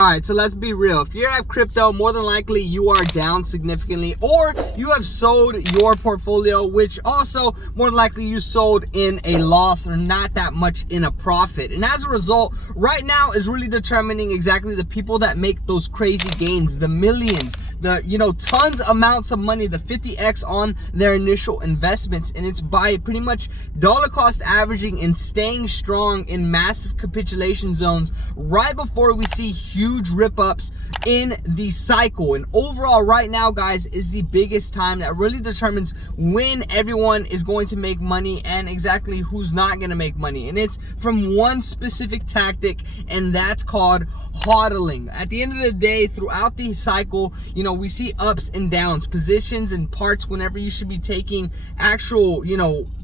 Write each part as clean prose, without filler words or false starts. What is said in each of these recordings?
All right, so let's be real. If you're at crypto, more than likely you are down significantly, or you have sold your portfolio, which also more than likely you sold in a loss or not that much in a profit. And as a result, right now is really determining exactly the people that make those crazy gains, the millions, the, tons amounts of money, the 50x on their initial investments. And it's by pretty much dollar cost averaging and staying strong in massive capitulation zones right before we see huge rip-ups in the cycle. And overall right now, guys, is the biggest time that really determines when everyone is going to make money and exactly who's not going to make money. And it's from one specific tactic, and that's called hodling. At the end of the day, throughout the cycle, we see ups and downs, positions and parts whenever you should be taking actual,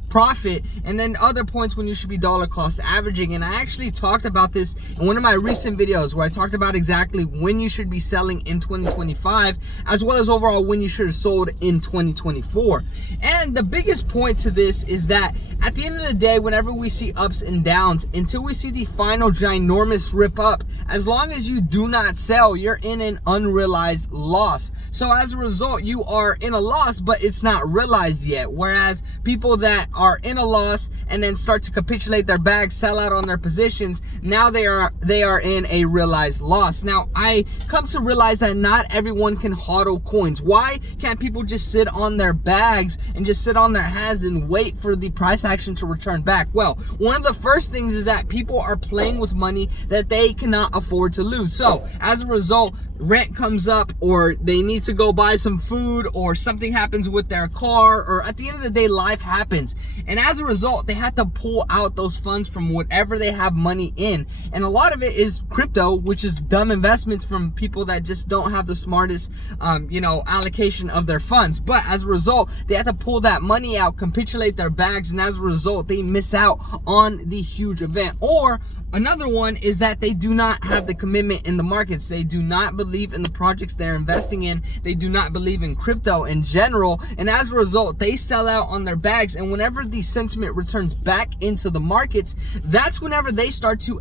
profit, and then other points when you should be dollar cost averaging. And I actually talked about this in one of my recent videos where I talked about exactly when you should be selling in 2025, as well as overall when you should have sold in 2024. And the biggest point to this is that at the end of the day, whenever we see ups and downs, until we see the final ginormous rip up, as long as you do not sell, you're in an unrealized loss. So as a result, you are in a loss, but it's not realized yet. Whereas people that are in a loss and then start to capitulate their bags, sell out on their positions, now they are in a realized loss. Now, I come to realize that not everyone can hodl coins. Why can't people just sit on their bags and just sit on their hands and wait for the price action to return back? Well, one of the first things is that people are playing with money that they cannot afford to lose. So as a result, rent comes up, or they need to go buy some food, or something happens with their car, or at the end of the day, life happens. And as a result, they have to pull out those funds from whatever they have money in. And a lot of it is crypto, which is dumb investments from people that just don't have the smartest, allocation of their funds. But as a result, they have to pull that money out, capitulate their bags, and as a result, they miss out on the huge event. Or another one is that they do not have the commitment in the markets. They do not believe in the projects they're investing in. They do not believe in crypto in general. And as a result, they sell out on their bags. And whenever the sentiment returns back into the markets, that's whenever they start to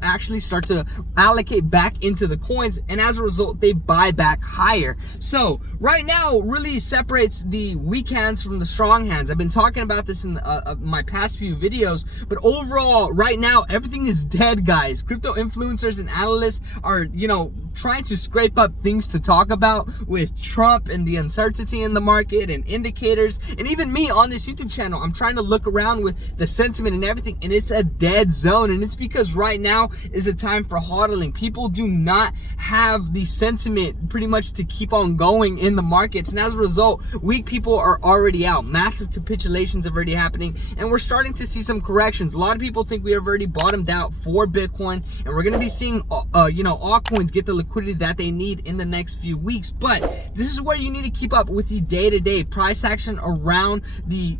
allocate back into the coins. And as a result, they buy back higher. So right now really separates the weak hands from the strong hands. I've been talking about this in my past few videos, but overall right now, everything is dead, guys. Crypto influencers and analysts are, trying to scrape up things to talk about with Trump and the uncertainty in the market and indicators. And even me on this YouTube channel, I'm trying to look around with the sentiment and everything, and it's a dead zone. And it's because right now is a time for hodling. People do not have the sentiment pretty much to keep on going in the markets. And as a result, weak people are already out. Massive capitulations are already happening, and we're starting to see some corrections. A lot of people think we have already bottomed out for Bitcoin, and we're going to be seeing altcoins get the liquidity that they need in the next few weeks. But this is where you need to keep up with the day-to-day price action around the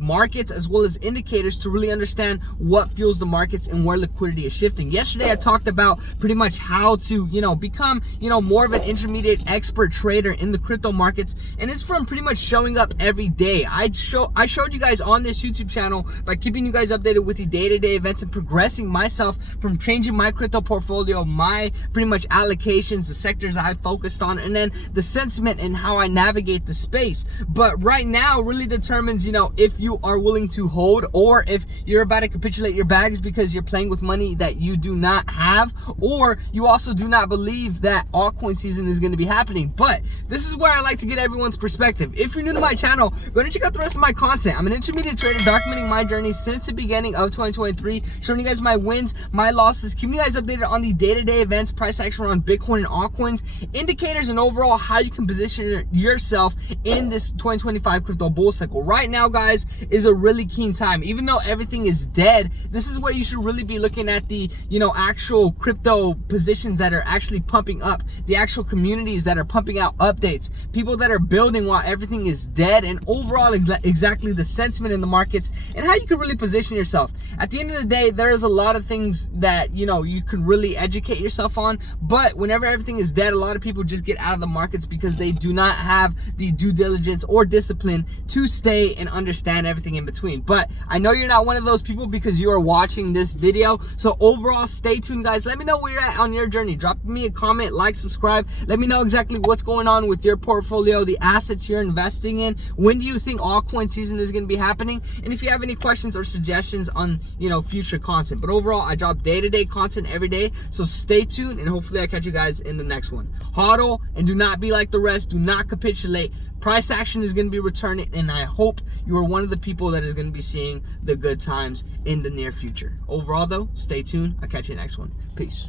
markets, as well as indicators, to really understand what fuels the markets and where liquidity is shifting. Yesterday I talked about pretty much how to become more of an intermediate expert trader in the crypto markets, and it's from pretty much showing up every day. I showed you guys on this YouTube channel by keeping you guys updated with the day-to-day events and progressing myself from changing my crypto portfolio, my pretty much allocations, the sectors I focused on, and then the sentiment and how I navigate the space. But right now really determines, if you are willing to hold, or if you're about to capitulate your bags because you're playing with money that you do not have, or you also do not believe that altcoin season is going to be happening. But this is where I like to get everyone's perspective. If you're new to my channel, go ahead and check out the rest of my content. I'm an intermediate trader documenting my journey since the beginning of 2023, showing you guys my wins, my losses, keeping you guys updated on the day-to-day events, price action around Bitcoin and altcoins, indicators, and overall how you can position yourself in this 2025 crypto bull cycle. Right now, guys, is a really keen time. Even though everything is dead, this is where you should really be looking at the actual crypto positions that are actually pumping up, the actual communities that are pumping out updates, people that are building while everything is dead, and overall exactly the sentiment in the markets and how you can really position yourself. At the end of the day, there's a lot of things that you can really educate yourself on, but whenever everything is dead, a lot of people just get out of the markets because they do not have the due diligence or discipline to stay and understand everything in between. streaming. But I know you're not one of those people because you are watching this video. So overall, stay tuned, guys. Let me know where you're at on your journey. Drop me a comment, like, subscribe. Let me know exactly what's going on with your portfolio, the assets you're investing in. When do you think altcoin season is going to be happening? And if you have any questions or suggestions on, future content. But overall, I drop day-to-day content every day. So stay tuned, and hopefully I catch you guys in the next one. Hodl and do not be like the rest. Do not capitulate. Price action is going to be returning, and I hope you are one of the people that is going to be seeing the good times in the near future. Overall, though, stay tuned. I'll catch you next one. Peace.